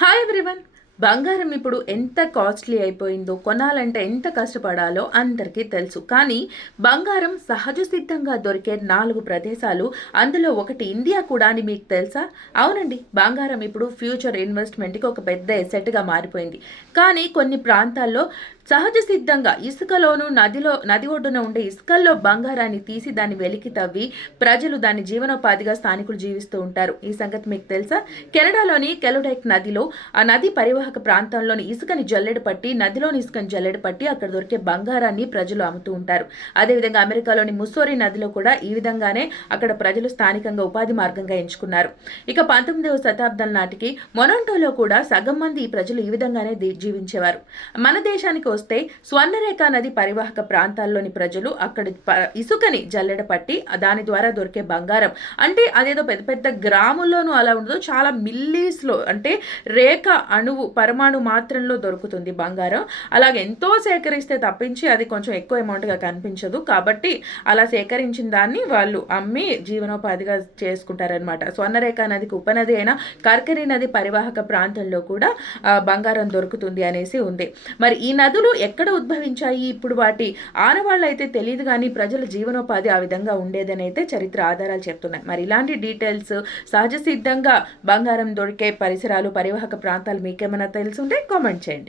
Hi everyone. బంగారం ఇప్పుడు ఎంత కాస్ట్లీ అయిపోయిందో, కొనాలంటే ఎంత కష్టపడాలో అందరికీ తెలుసు. కానీ బంగారం సహజ సిద్ధంగా దొరికే 4 ప్రదేశాలు, అందులో ఒకటి ఇండియా కూడా అని మీకు తెలుసా? అవునండి, బంగారం ఇప్పుడు ఫ్యూచర్ ఇన్వెస్ట్మెంట్కి ఒక పెద్ద ఎసెట్గా మారిపోయింది. కానీ కొన్ని ప్రాంతాల్లో సహజ సిద్ధంగా ఇసుకలోను, నది ఒడ్డున ఉండే ఇసుకల్లో బంగారాన్ని తీసి దాన్ని వెలికి తవ్వి ప్రజలు దాని జీవనోపాధిగా స్థానికులు జీవిస్తూ ఉంటారు. ఈ సంగతి మీకు తెలుసా? కెనడాలోని కెలోడైక్ నదిలో, ఆ నది పరివాహక ప్రాంతంలోని ఇసుకని జల్లెడ పట్టి, నదిలోని ఇసుకని జల్లెడ పట్టి అక్కడ దొరికే బంగారాన్ని ప్రజలు అమ్ముతూ ఉంటారు. అదేవిధంగా అమెరికాలోని ముస్సోరి నదిలో కూడా ఈ విధంగానే అక్కడ ప్రజలు స్థానికంగా ఉపాధి మార్గంగా ఎంచుకున్నారు. ఇక 19వ శతాబ్దం నాటికి మొనాంటోలో కూడా సగం మంది ఈ ప్రజలు ఈ విధంగానే జీవించేవారు. మన దేశానికి వస్తే స్వర్ణరేఖ నది పరివాహక ప్రాంతాల్లోని ప్రజలు అక్కడ ఇసుకని జల్లెడ పట్టి దాని ద్వారా దొరికే బంగారం, అంటే అదేదో పెద్ద పెద్ద గ్రాముల్లోనూ అలా ఉండదు, చాలా మిల్లీస్లో, అంటే రేఖ అణువు పరమాణు మాత్రంలో దొరుకుతుంది బంగారం. అలాగే ఎంతో సేకరిస్తే తప్పించి అది కొంచెం ఎక్కువ అమౌంట్గా కనిపించదు. కాబట్టి అలా సేకరించిన దాన్ని వాళ్ళు అమ్మి జీవనోపాధిగా చేసుకుంటారనమాట. స్వర్ణరేఖ నదికి ఉపనది అయిన కర్కరీ నది పరివాహక ప్రాంతంలో కూడా బంగారం దొరుకుతుంది అనేసి ఉంది. మరి ఈ నదులు ఎక్కడ ఉద్భవించాయి, ఇప్పుడు వాటి ఆనవాళ్ళు అయితే తెలియదు, కానీ ప్రజల జీవనోపాధి ఆ విధంగా ఉండేదని అయితే చరిత్ర ఆధారాలు చెప్తున్నాయి. మరి ఇలాంటి డీటెయిల్స్, సహజ సిద్ధంగా బంగారం దొరికే పరిసరాలు, పరివాహక ప్రాంతాలు మీకేమైనా తెలుసుంటే కామెంట్ చేయండి.